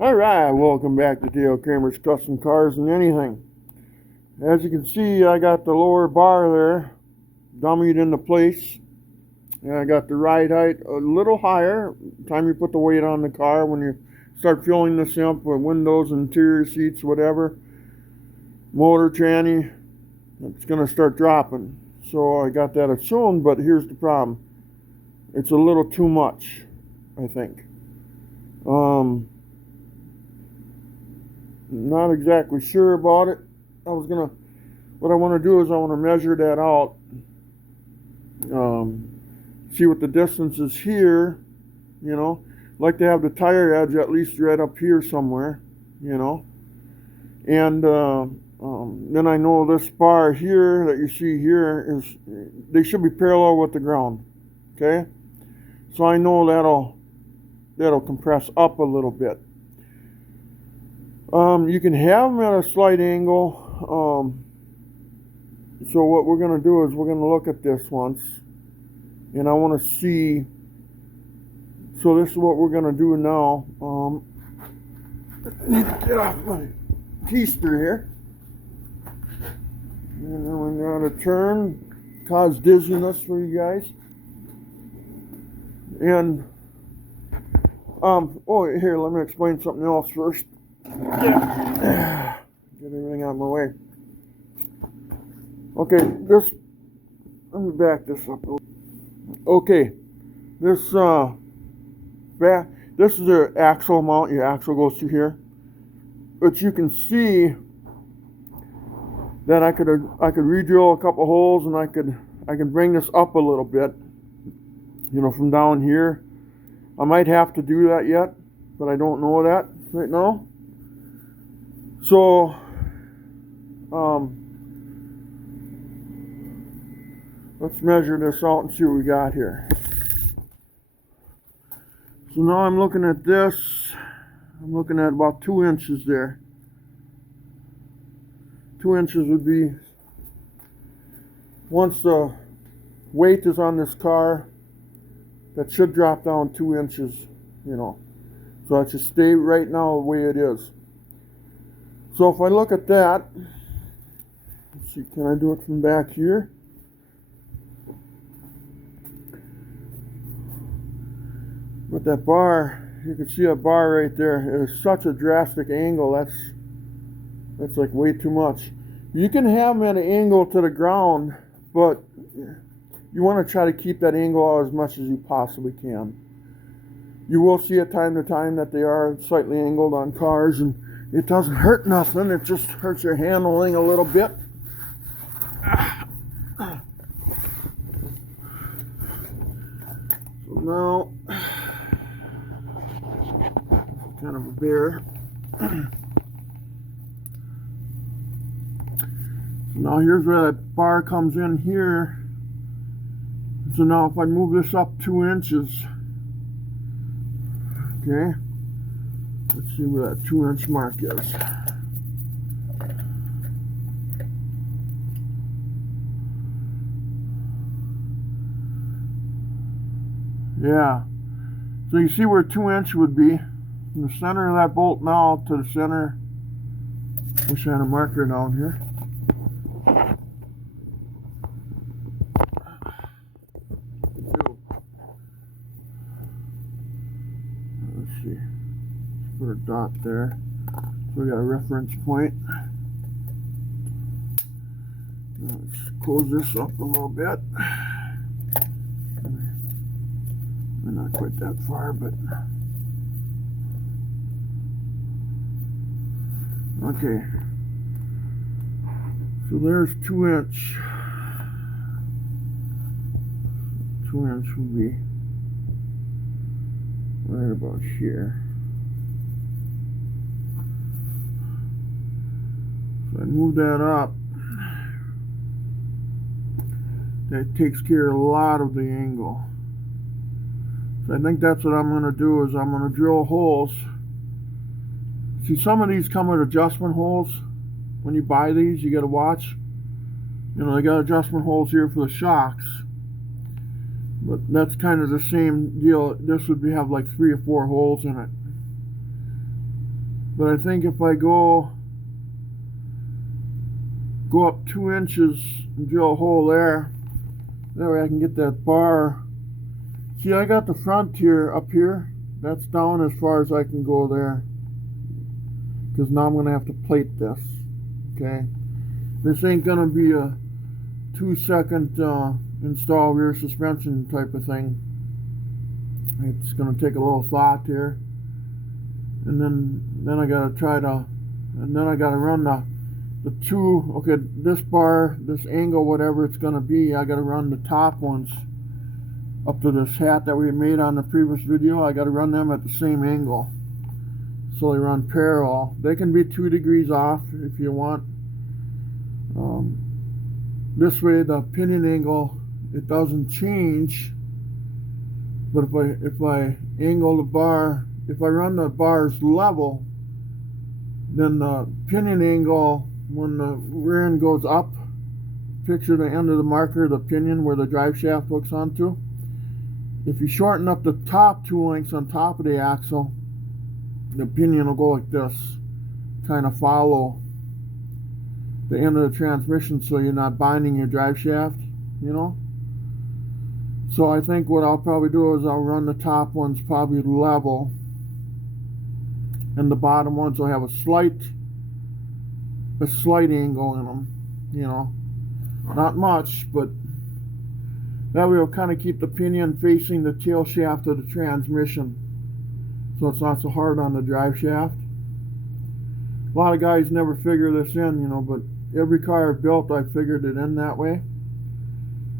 Alright, welcome back to Dale Kramer's Custom Cars and Anything. As you can see, I got the lower bar there dummied into place. And I got the ride height a little higher. Time you put the weight on the car, when you start filling the simp with windows, interior seats, whatever, motor tranny, it's going to start dropping. So I got that assumed, but here's the problem. It's a little too much, I think. Not exactly sure about it. What I want to do is I want to measure that out. See what the distance is here, like to have the tire edge at least right up here somewhere, and then I know this bar here that you see here they should be parallel with the ground. Okay, so I know that'll compress up a little bit. You can have them at a slight angle. So what we're going to do is we're going to look at this once, and I want to see. So this is what we're going to do now. I need to get off my keister here, and then we're going to turn, cause dizziness for you guys, and oh, here, let me explain something else first. Yeah. Get everything out of my way. Okay, let me back this up a little. Okay, this is the axle mount. Your axle goes through here, but you can see that I could re-drill a couple holes, and I can bring this up a little bit, from down here. I might have to do that yet, but I don't know that right now. So, let's measure this out and see what we got here. So now I'm looking at this. I'm looking at about 2 inches there. 2 inches would be, once the weight is on this car, that should drop down 2 inches, So that should stay right now the way it is. So if I look at that, let's see, can I do it from back here? With that bar, you can see a bar right there. It is such a drastic angle. That's like way too much. You can have them at an angle to the ground, but you want to try to keep that angle out as much as you possibly can. You will see at time to time that they are slightly angled on cars, and it doesn't hurt nothing. It just hurts your handling a little bit. So now, kind of a bear. So now here's where that bar comes in here. So now if I move this up 2 inches, okay, let's see where that 2-inch mark is. Yeah, so you see where 2 inch would be from the center of that bolt now to the center. Wish I had a marker down here. Let's see. Let's put a dot there. So we got a reference point. Now let's close this up a little bit. Not quite that far, but okay. So there's 2 inch. 2 inch would be right about here. So I move that up. That takes care of a lot of the angle. So I think that's what I'm going to do, is I'm going to drill holes. See, some of these come with adjustment holes. When you buy these, you got to watch. They got adjustment holes here for the shocks. But that's kind of the same deal. This would have like 3 or 4 holes in it. But I think if I go up 2 inches and drill a hole there, that way I can get that bar. See, I got the front here up here. That's down as far as I can go there. Because now I'm going to have to plate this. Okay. This ain't going to be a 2-second install rear suspension type of thing. It's going to take a little thought here. And then I got to try to, and then I got to run the two, okay, this bar, this angle, whatever it's going to be, I got to run the top ones up to this hat that we made on the previous video. I got to run them at the same angle. So they run parallel. They can be 2 degrees off if you want. This way the pinion angle, it doesn't change. But if I angle the bar, if I run the bars level, then the pinion angle, when the rear end goes up, picture the end of the marker, the pinion where the drive shaft hooks onto. If you shorten up the top 2 lengths on top of the axle, the pinion will go like this, kind of follow the end of the transmission so you're not binding your drive shaft, you know. So I think what I'll probably do is I'll run the top ones probably level, and the bottom ones will have a slight angle in them, you know, not much, but that way it'll kind of keep the pinion facing the tail shaft of the transmission, so it's not so hard on the drive shaft. A lot of guys never figure this in, you know, but every car I've built, I figured it in that way.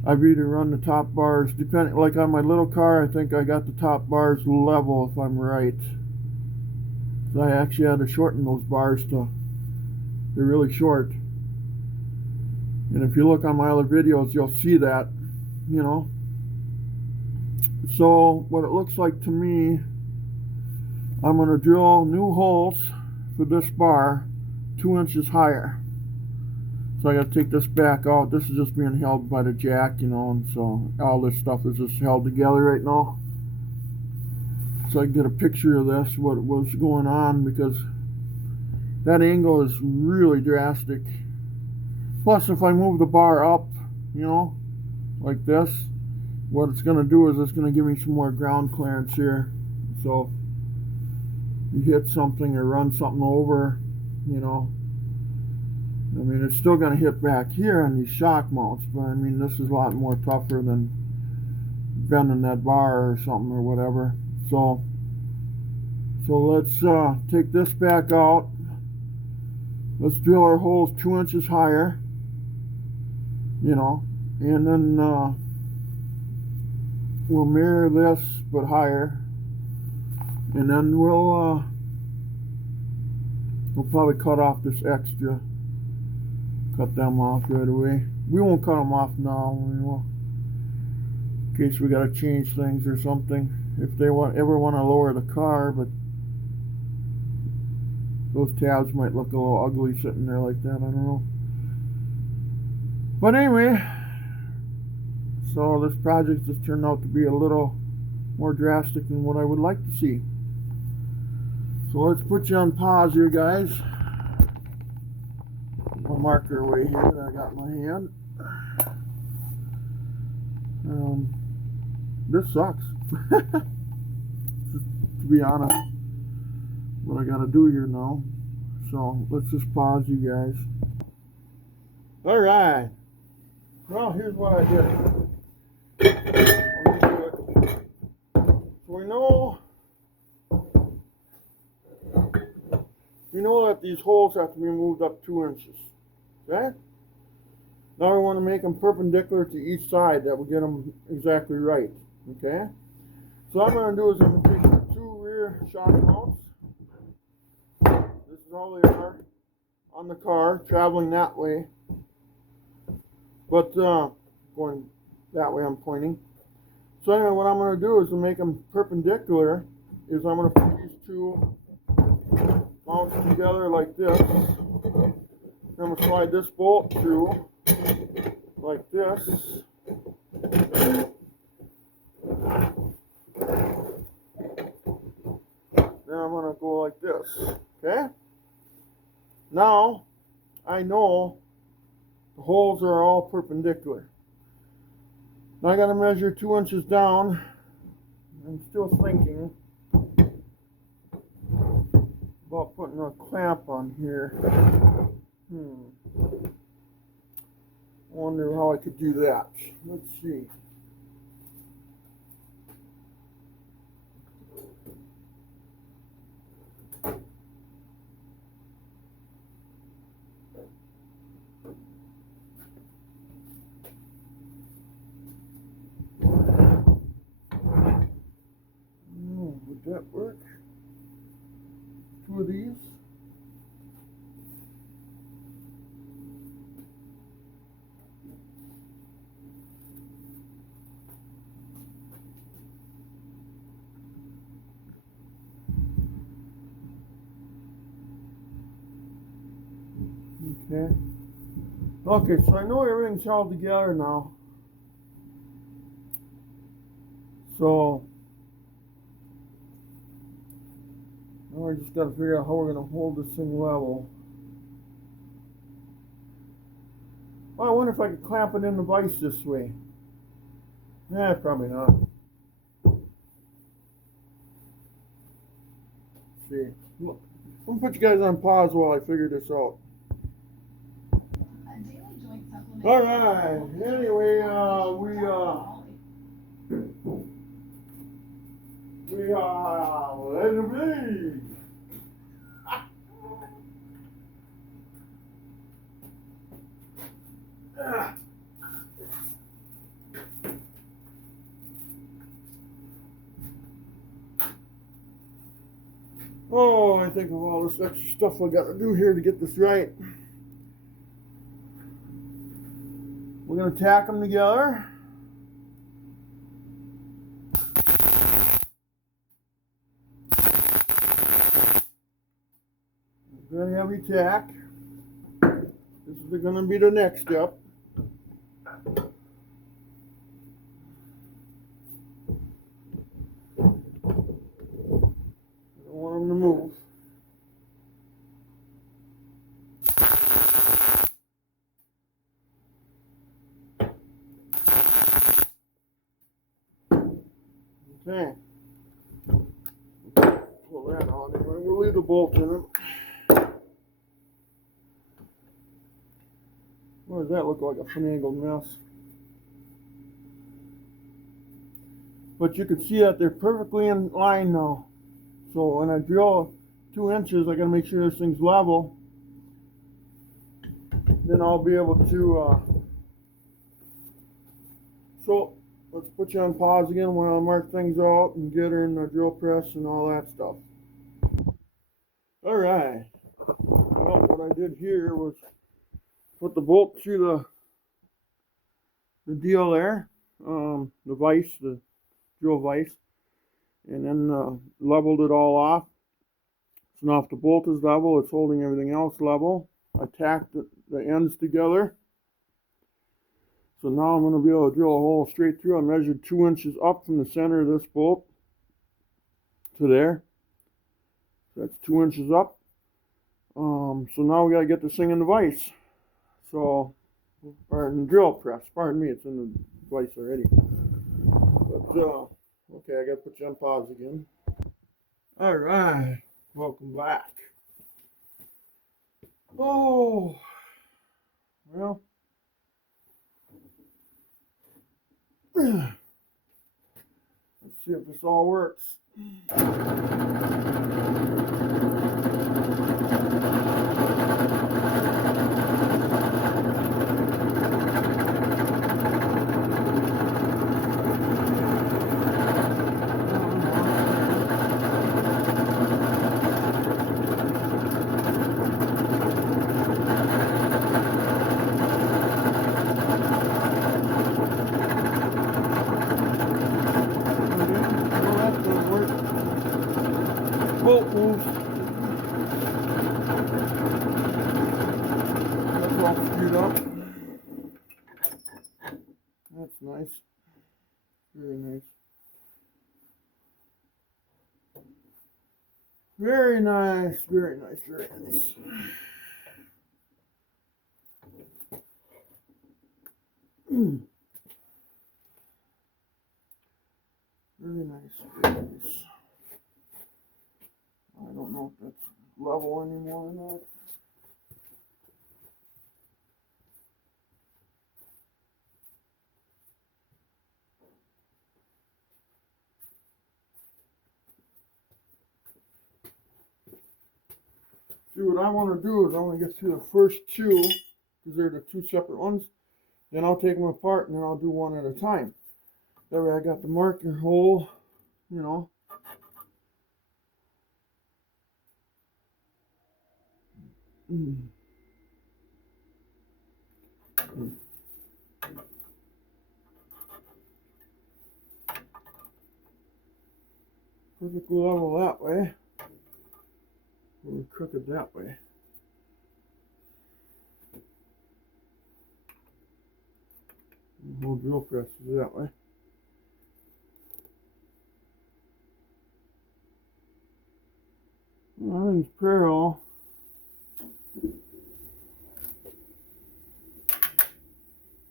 I've either run the top bars, depending, like on my little car, I think I got the top bars level if I'm right. So I actually had to shorten those bars to, they're really short. And if you look on my other videos, you'll see that, you know. So what it looks like to me, I'm going to drill new holes for this bar 2 inches higher. So I got to take this back out. This is just being held by the jack, you know, and so all this stuff is just held together right now. So I can get a picture of this, what was going on, because that angle is really drastic. Plus, if I move the bar up, you know, like this, what it's going to do is it's going to give me some more ground clearance here. So you hit something or run something over, you know, I mean, it's still going to hit back here on these shock mounts, but I mean, this is a lot more tougher than bending that bar or something or whatever. So let's take this back out. Let's drill our holes 2 inches higher, you know, and then we'll mirror this but higher, and then we'll probably cut off this extra. Cut them off right away. We won't cut them off now, we will, in case we got to change things or something. If they ever want to lower the car, but those tabs might look a little ugly sitting there like that. I don't know. But anyway, so this project just turned out to be a little more drastic than what I would like to see. So let's put you on pause here, guys. My marker away here that I got in my hand. This sucks. To be honest, what I gotta do here now. So let's just pause, you guys. All right. Well, here's what I did. So we know that these holes have to be moved up 2 inches. Okay? Now we want to make them perpendicular to each side. That will get them exactly right. Okay? So what I'm going to do is I'm going to take the 2 rear shock mounts. This is all they are on the car, traveling that way. But going that way, I'm pointing. So anyway, what I'm going to do is to make them perpendicular is I'm going to put these 2 mounts together like this. I'm going to slide this bolt through like this. Then I'm going to go like this. Okay? Now, I know the holes are all perpendicular. Now I got to measure 2 inches down. I'm still thinking about putting a clamp on here. I wonder how I could do that. Let's see. Would that work? 2 of these. Okay. Okay, so I know everything's held together now. So now I just got to figure out how we're going to hold this thing level. Well, I wonder if I could clamp it in the vise this way. Nah, probably not. Let's see. Look, I'm going to put you guys on pause while I figure this out. All right. Anyway, let it be. Oh, I think of all this extra stuff I got to do here to get this right. We're going to tack them together. Good heavy tack. This is going to be the next step. I don't want them to move. Okay. Pull that out anyway. We'll leave the bolt in it. What does that look like? A finagled mess. But you can see that they're perfectly in line now. So when I drill 2 inches, I got to make sure this thing's level. Then I'll be able to. So let's put you on pause again while I mark things out and get her in the drill press and all that stuff. All right. Well, what I did here was put the bolt through the deal there, the vise, the drill vise, and then leveled it all off. So now if the bolt is level, it's holding everything else level. I tacked the ends together. So now I'm going to be able to drill a hole straight through. I measured 2 inches up from the center of this bolt to there. So that's 2 inches up. So now we got to get this thing in the vise. So, or in the drill press. Pardon me, it's in the vise already. But, okay, I got to put you on pause again. All right, welcome back. Oh, well. Let's see if this all works. Bolt moves. That's all screwed up. That's nice. Very nice. Very nice, very nice, very nice. Very nice, very nice. I don't know if that's level anymore or not. See, what I want to do is I want to get through the first two, because they're the two separate ones. Then I'll take them apart and then I'll do one at a time. That way I got the marking hole, you know. Perfect level that way. Or crooked that way. The whole drill press is that way. Well, I think it's parallel.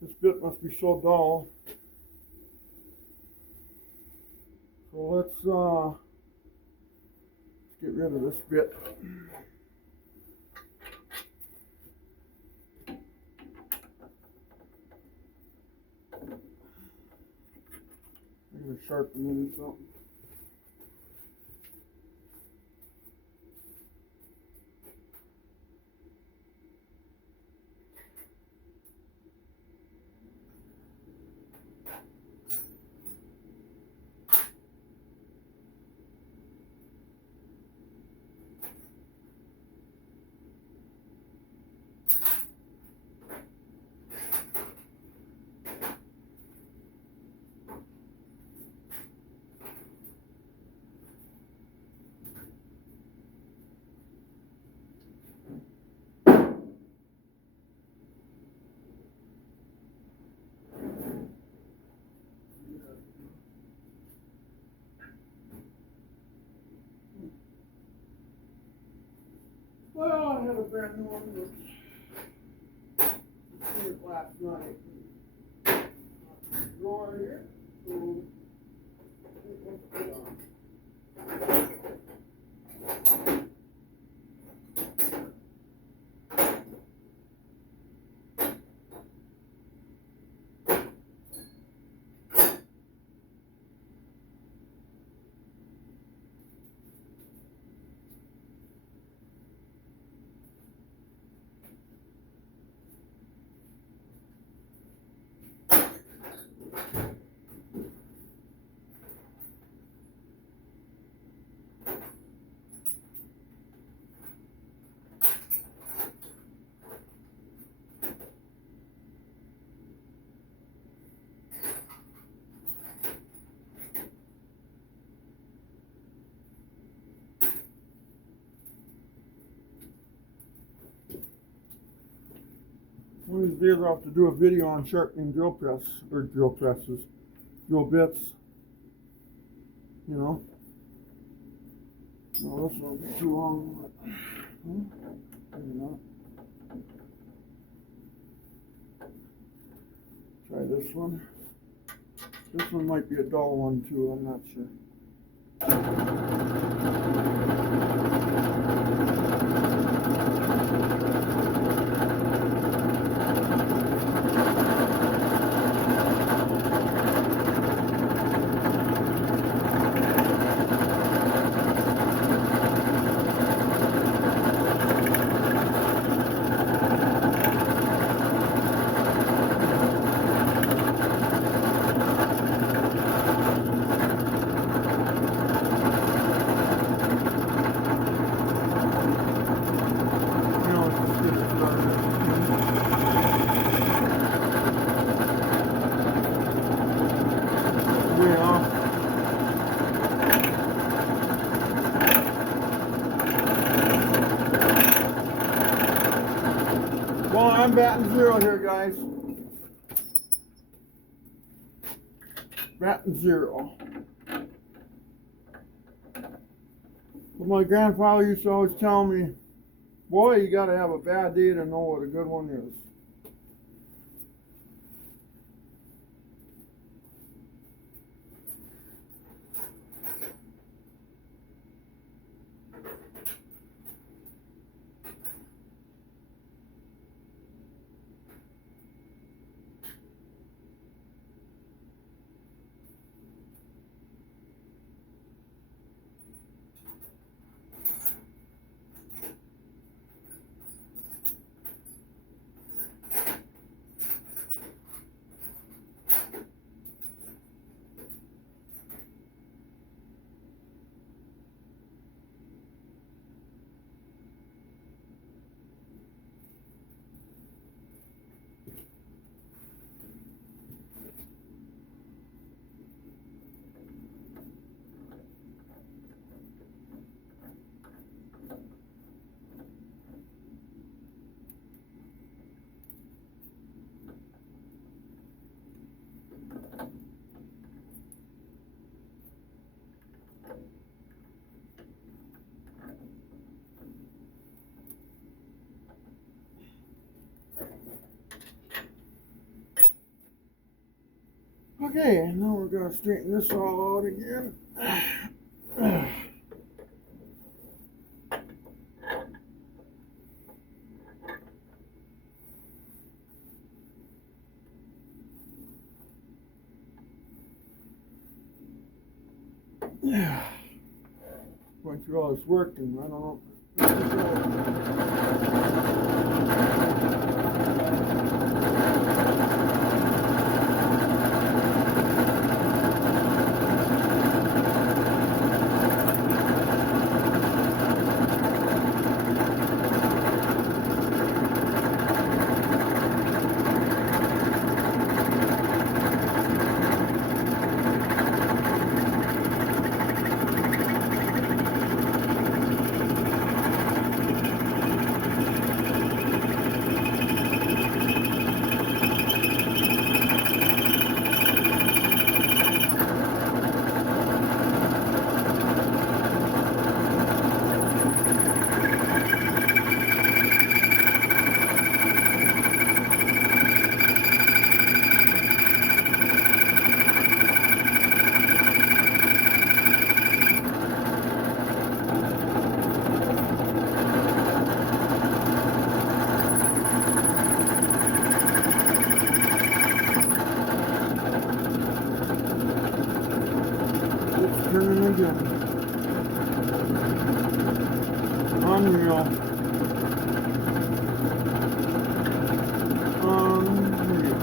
This bit must be so dull. So let's get rid of this bit. I'm going to sharpen it or something. Well, I had a brand new one that I seen it last night. Drawer here. So let's put it on. One of these days I'll have to do a video on sharpening drill press, or drill presses, drill bits, you know. No, this won't be too long, but maybe not. Try this one. This one might be a dull one too, I'm not sure. Well, I'm batting zero here, guys. Batting zero. We'll My grandfather used to always tell me, boy, you got to have a bad day to know what a good one is. Okay, now we're going to straighten this all out again. Going through all this work and I don't know. Turning again. Unreal. Unreal.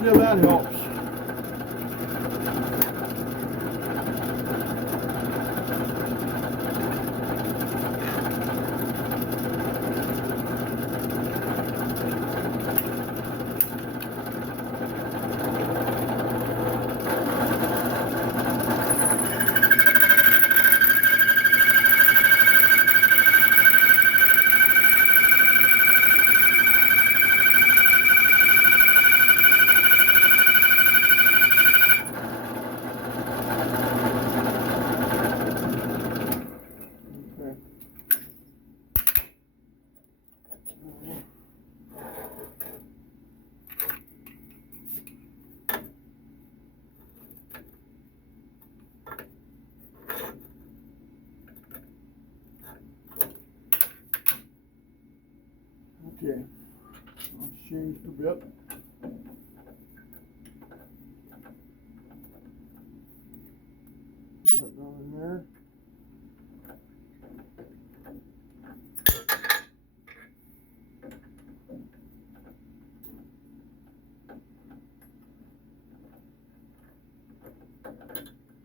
Yeah, that helps. Okay, I'll change a bit. Put that down in there.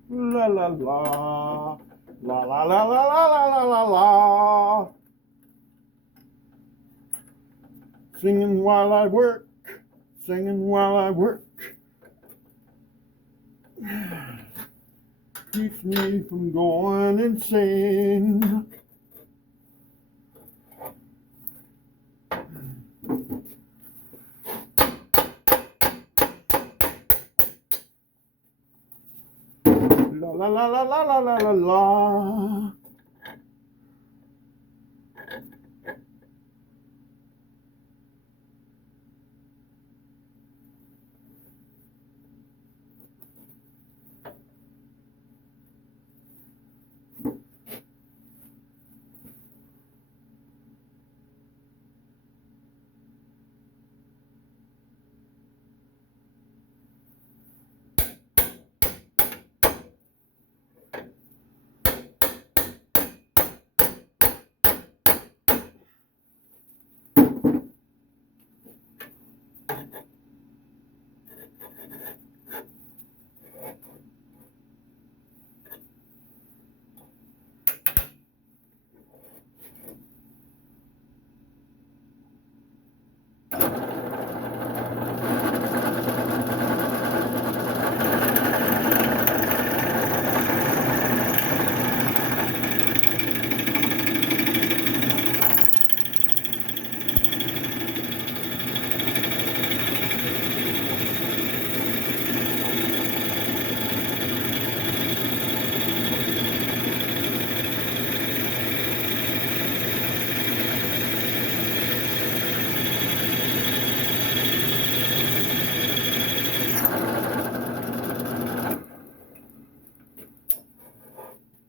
La la la la la la la la la la la la. Singing while I work, singing while I work. Keeps me from going insane. La la la la la la la la la.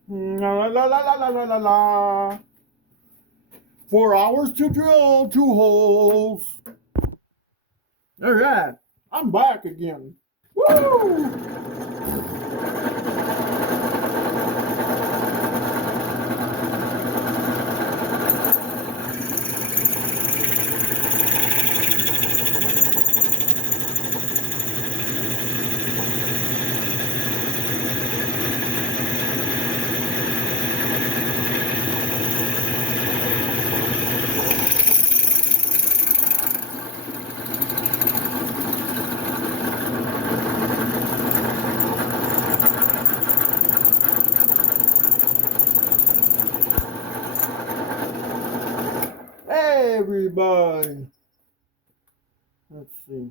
La la la la la la la la. 4 hours to drill 2 holes. All right, I'm back again. Woo! Hey, everybody. Let's see.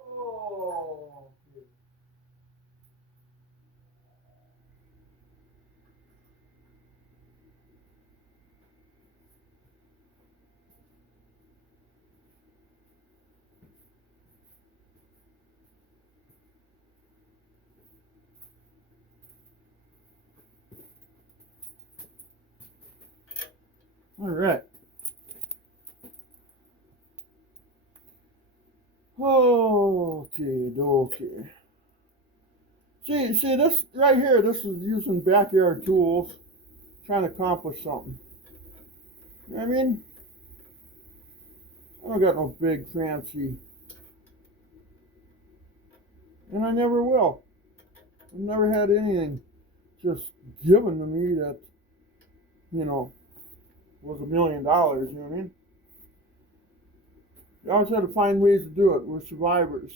Oh, okay. All right. Okay. See this right here. This is using backyard tools, trying to accomplish something. You know what I mean? I don't got no big fancy, and I never will. I've never had anything just given to me that, you know, was $1 million. You know what I mean? You always had to find ways to do it. We're survivors.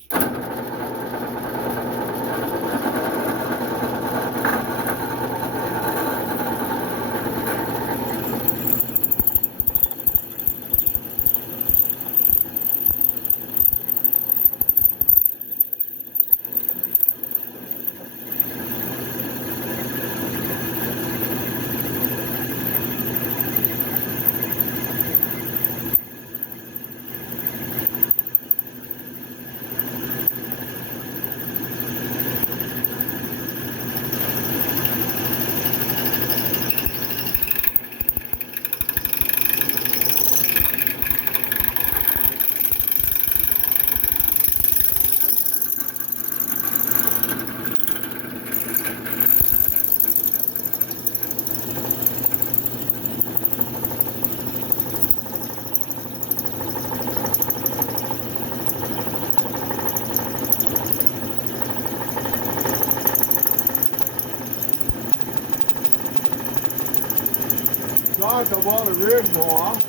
talk about a rig, Noah.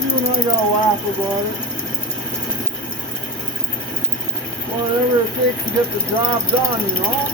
You and I gotta laugh about it. Whatever it takes to get the job done, you know?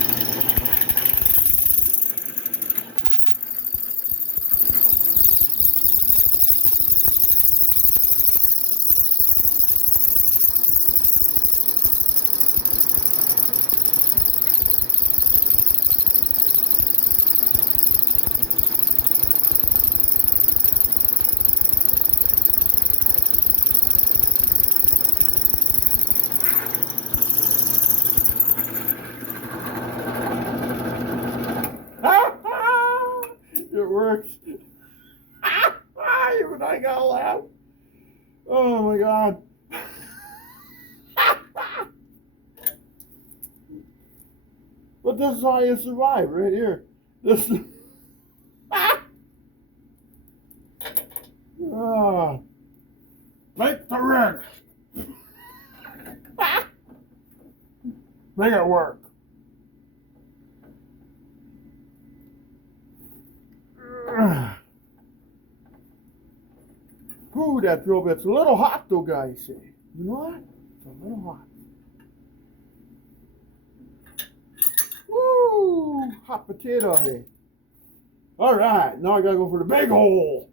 It works. Even I gotta laugh. Oh my God. But this is how you survive right here. This is make the rig. Make it work. Ooh, that drill bit's a little hot though, guys. Say, you know what? It's a little hot. Woo! Hot potato, hey. All right, now I gotta go for the big hole.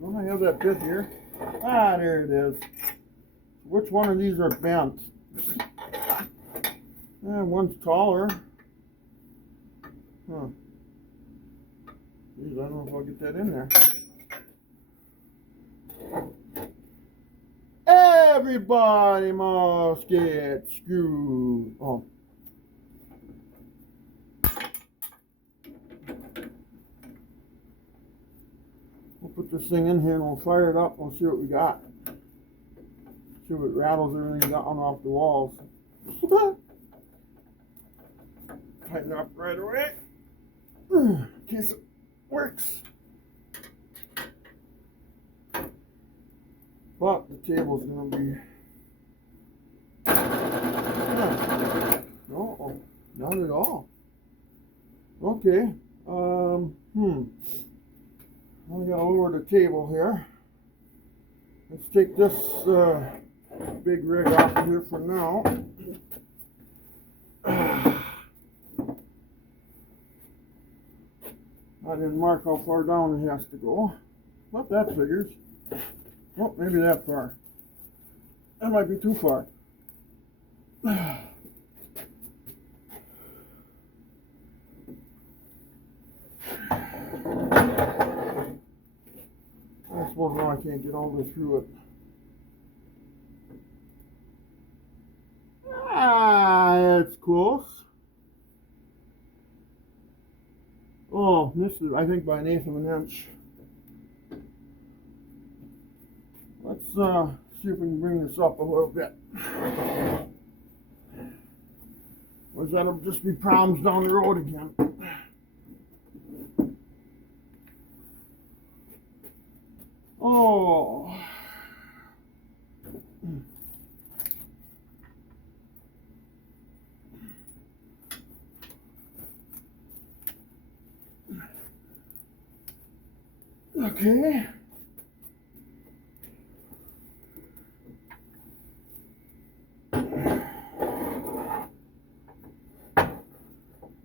Don't I have that bit here? Ah, there it is. Which one of these are bent? One's taller. Huh. Geez, I don't know if I'll get that in there. Everybody must get screwed. Oh. We'll put this thing in here and we'll fire it up and we'll see what we got. See if it rattles everything down off the walls. Tighten up right away. In case it works. But the table's going to be... No, not at all. Okay. We gotta lower the table here. Let's take this big rig off of here for now. I didn't mark how far down it has to go, but that figures. Oh, maybe that far. That might be too far. I suppose now I can't get all the way through it. It's close. Oh, missed it, I think, by 1/8 of an inch. Let's see if we can bring this up a little bit. Or that'll just be problems down the road again. Oh. Okay.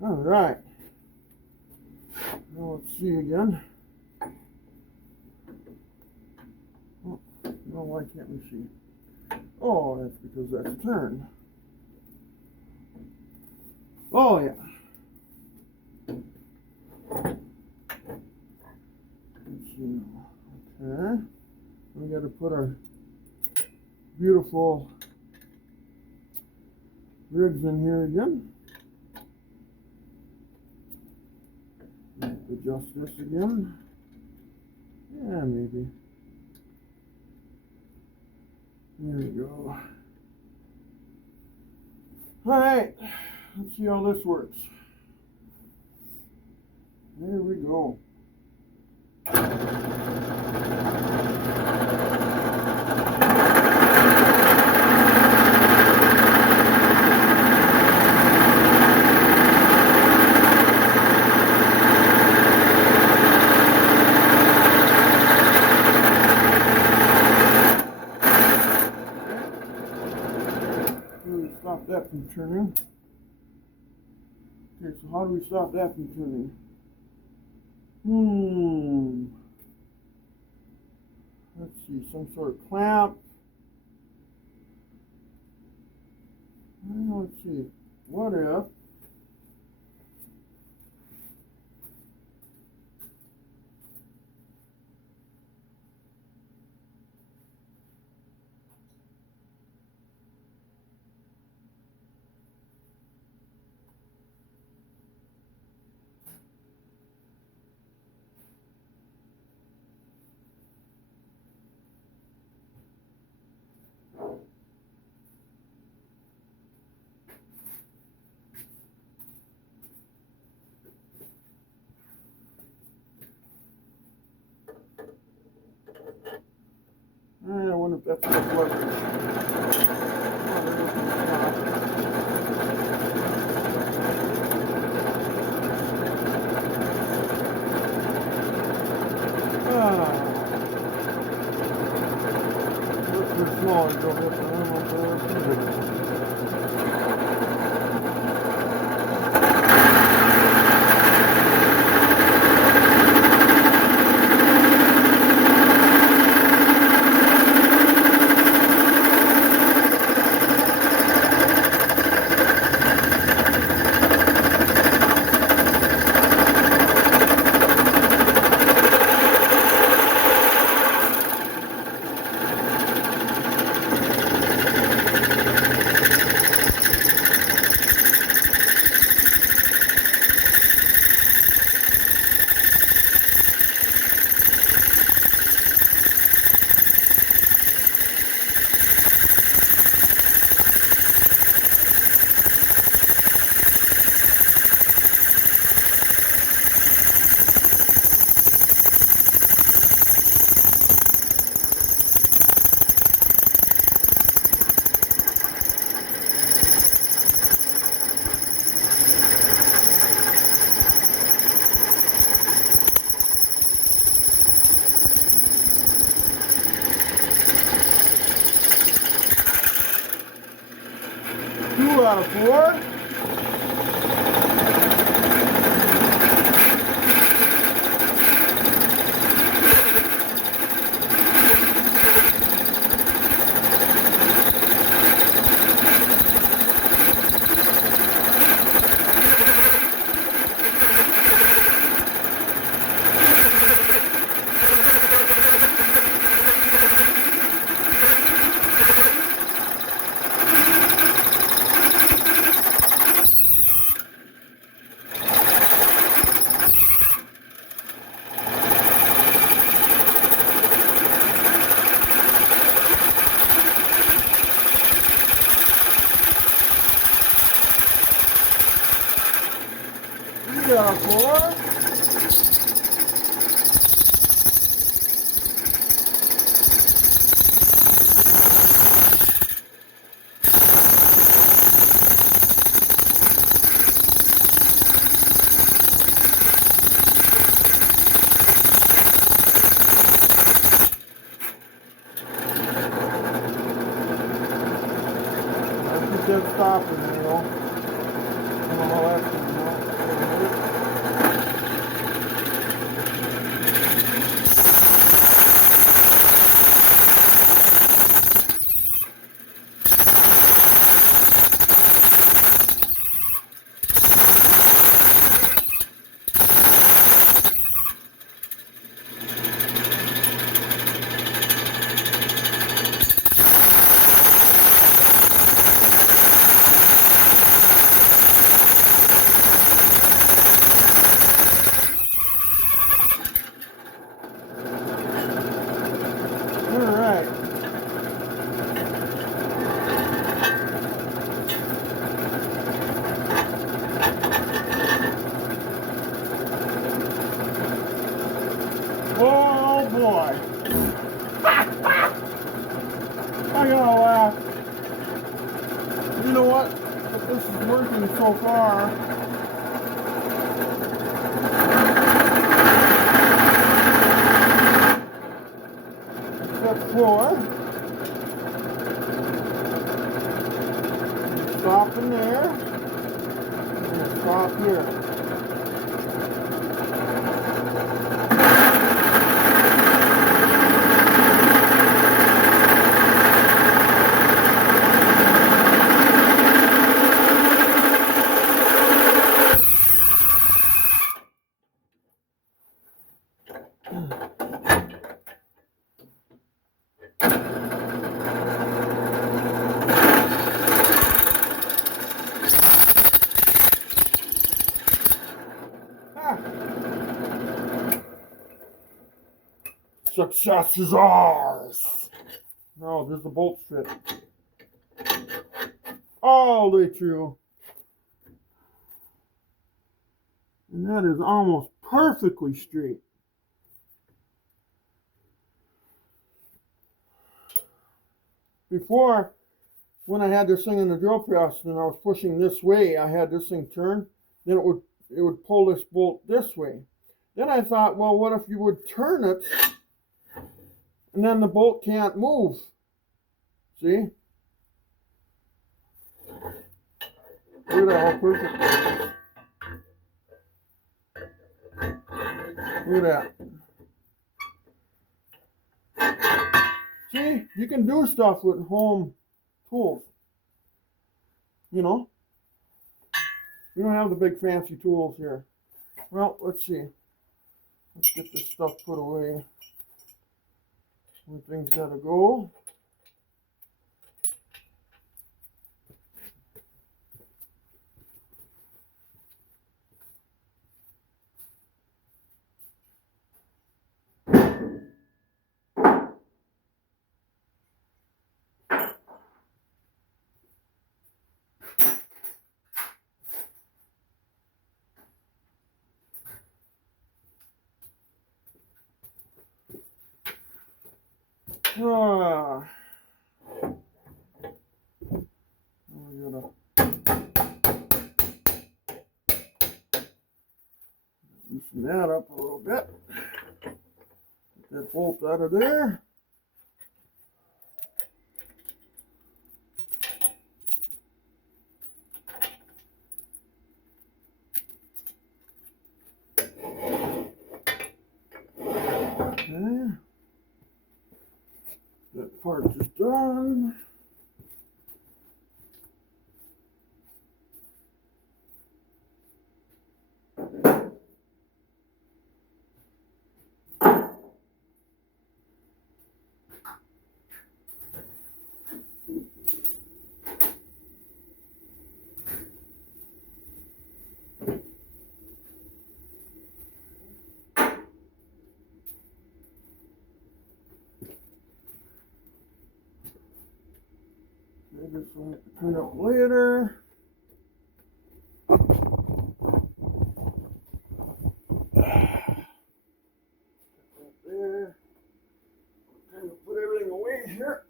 All right. Now let's see again. Oh, no, why can't we see? Oh, that's because that's turned. Oh, yeah. Let's see now. Okay. We got to put our beautiful rigs in here again. adjust this again. Yeah, maybe. There we go. Alright, let's see how this works. There we go. Stop that from turning. Okay, so how do we stop that from turning? Let's see, some sort of clamp. Let's see, what if I wonder if that's what We're small and don't have to run out of 4. Out of 4. I think that's stopping, you know. I don't know how that's going to work. I gotta laugh. You know what? If this is working so far. Step 4. Stop in there. And stop here. Success is ours. No, there's the bolt fit. All the way through. And that is almost perfectly straight. Before, when I had this thing in the drill press and I was pushing this way, I had this thing turned, then it would pull this bolt this way. Then I thought, well, what if you would turn it and then the bolt can't move? See? Look at that, how perfect that is. Look at that. See, you can do stuff with home tools. You know? We don't have the big fancy tools here. Well, let's see. Let's get this stuff put away. Everything's gotta go. We gotta loosen that up a little bit. Get that bolt out of there. Okay. That part is done. Maybe this will have to clean up later. There. Kind of put everything away here.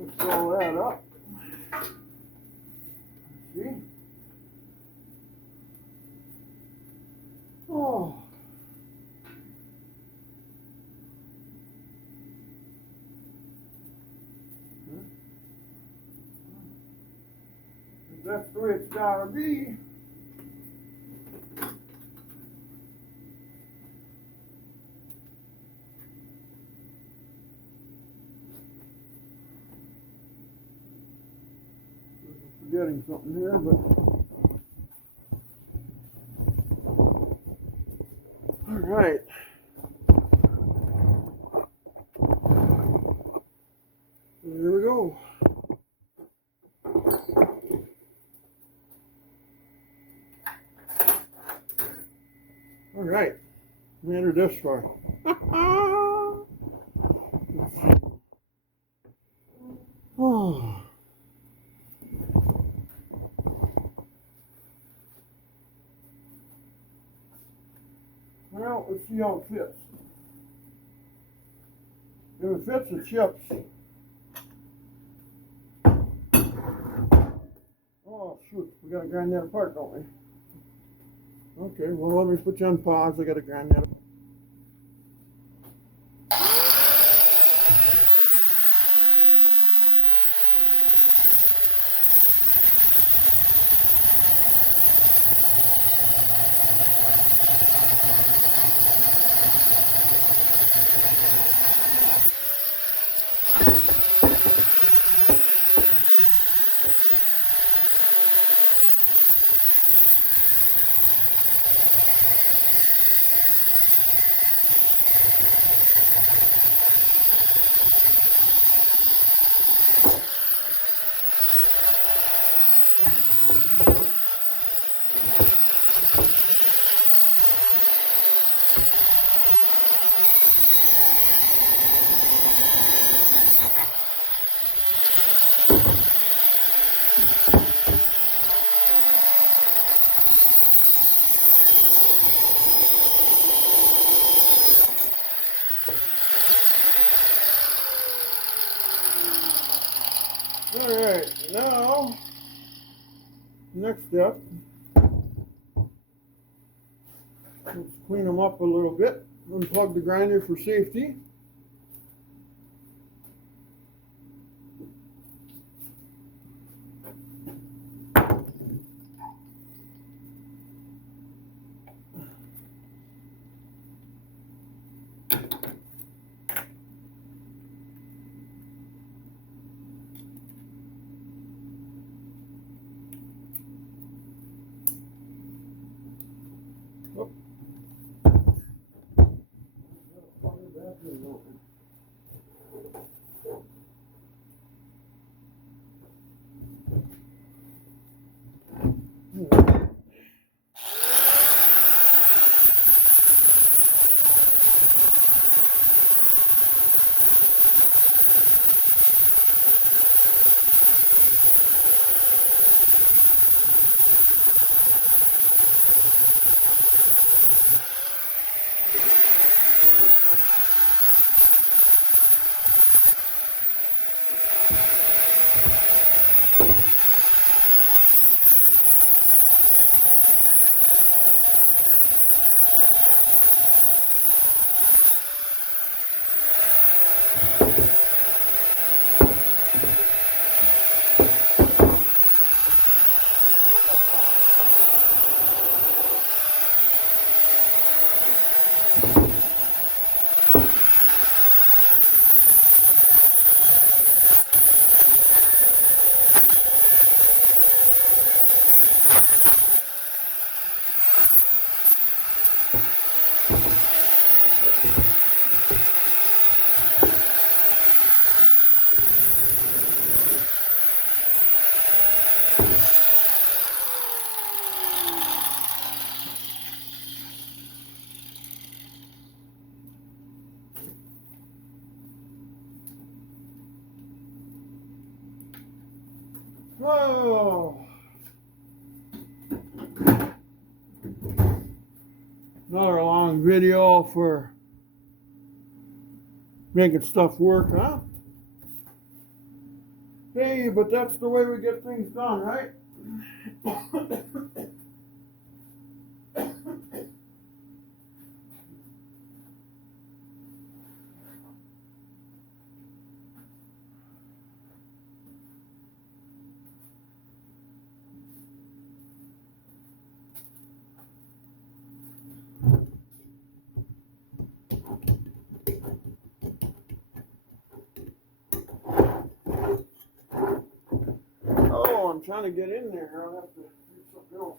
Let's roll that up. See? Oh. That's the way it's gotta be. Forgetting something here, but all right. There we go. All right, we entered this far. Let's see. Oh. Well, let's see how it fits. If it fits, it ships. Oh, shoot. We got to grind that apart, don't we? Okay, well, let me put you on pause. I got to grind that apart. All right, now, next step, let's clean them up a little bit. Unplug the grinder for safety. Oh. Oh. Another long video for making stuff work, huh? Hey, but that's the way we get things done, right? Oh, I'm trying to get in there. I'll have to do something else.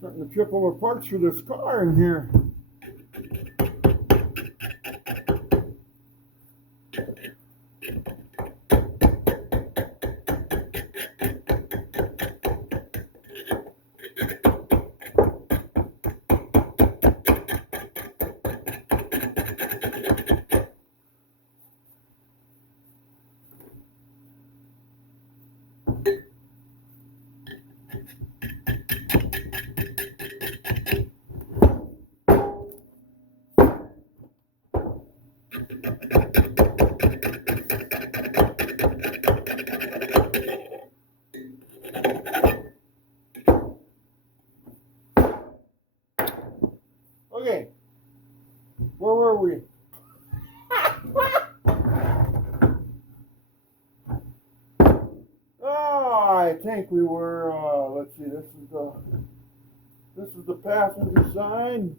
Starting to trip over parts for this car in here. Okay, where were we? Oh, I think we were. Let's see. This is the passenger side.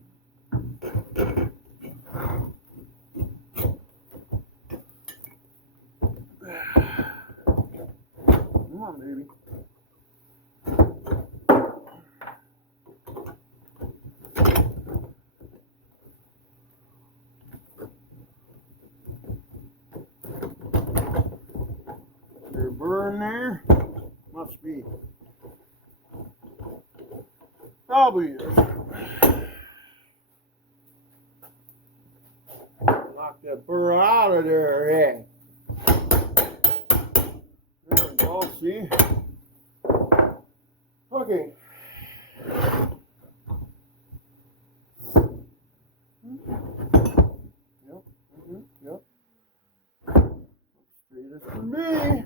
Come on, baby. There a burr in there? Must be. Probably is. Knock that burr out of there, hey. There we go, see? Okay. Yep, yep. Straight as can be.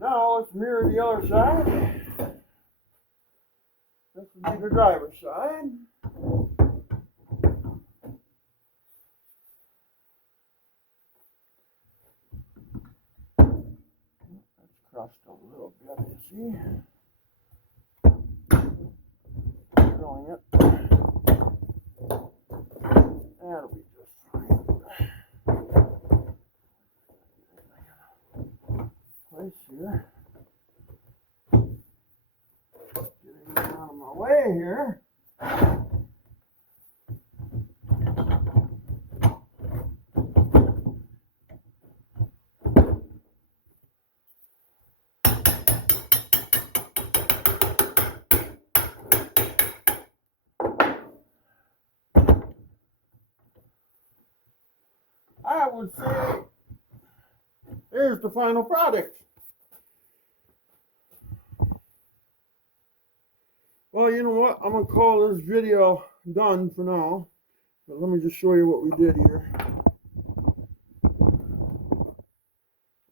Now let's mirror the other side. This would be the driver's side. That's crushed a little bit, you see? Drilling it. That'll be just fine. Place here. Getting out of my way here. I would say there's the final product. Well, you know what? I'm going to call this video done for now. But let me just show you what we did here.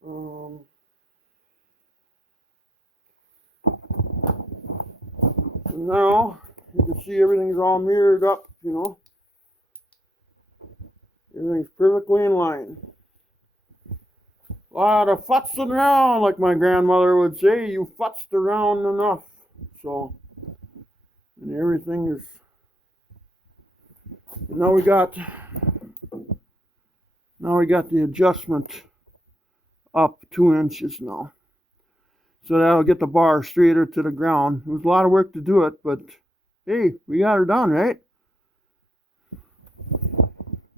So now you can see everything's all mirrored up, you know. Everything's perfectly in line. A lot of futzing around, like my grandmother would say. You futzed around enough. So, and everything is. Now we got the adjustment up 2 inches now. So that'll get the bar straighter to the ground. It was a lot of work to do it, but hey, we got her done, right?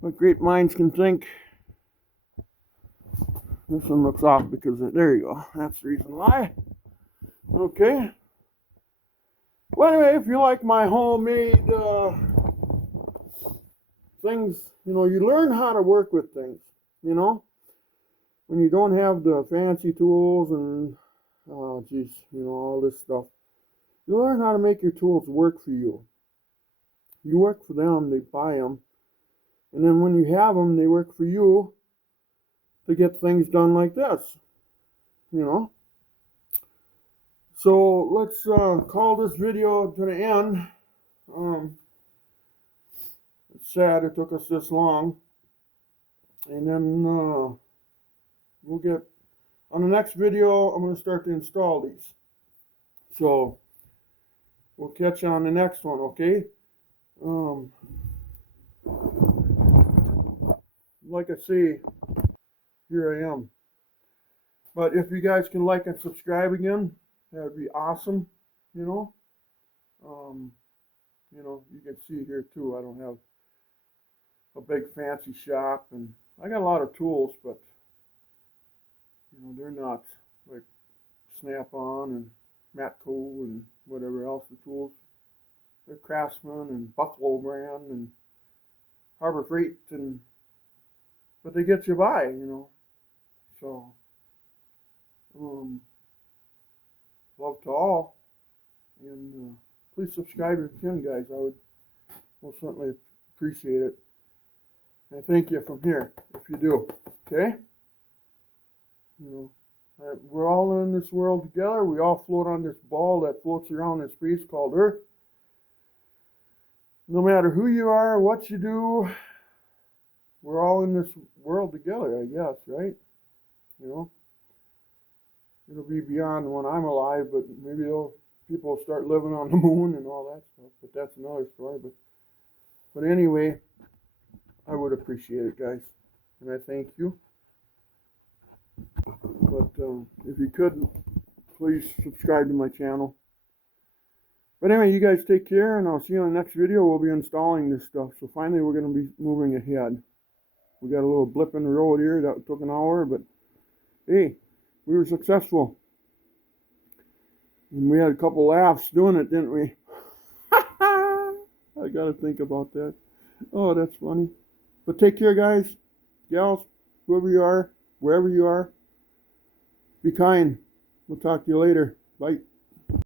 What great minds can think. This one looks off because there you go. That's the reason why. Okay. Well, anyway, if you like my homemade things, you know, you learn how to work with things, you know. When you don't have the fancy tools and, oh, geez, you know, all this stuff. You learn how to make your tools work for you. You work for them, they buy them. And then when you have them, they work for you to get things done like this, you know. So let's call this video to the end. It's sad it took us this long. And then we'll get, on the next video, I'm going to start to install these. So we'll catch you on the next one, okay? Like I say, here I am. But if you guys can like and subscribe again, that would be awesome, you know. Um, you know, you can see here too, I don't have a big fancy shop, and I got a lot of tools, but you know, they're not like Snap-on and Matco and whatever else the tools. They're Craftsman and Buffalo brand and Harbor Freight, and but they get you by, you know. So, um, love to all, and please subscribe if you can, guys. I would most certainly appreciate it. And thank you from here if you do. Okay? You know, we're all in this world together. We all float on this ball that floats around in space called Earth. No matter who you are, what you do, we're all in this world together, I guess, right? You know, it'll be beyond when I'm alive, but maybe people will start living on the moon and all that stuff. But that's another story. But anyway, I would appreciate it, guys, and I thank you. But if you could, please subscribe to my channel. But anyway, you guys take care, and I'll see you in the next video. We'll be installing this stuff. So finally, we're going to be moving ahead. We got a little blip in the road here that took an hour, but hey, we were successful. And we had a couple laughs doing it, didn't we? I got to think about that. Oh, that's funny. But take care, guys, gals, whoever you are, wherever you are. Be kind. We'll talk to you later. Bye.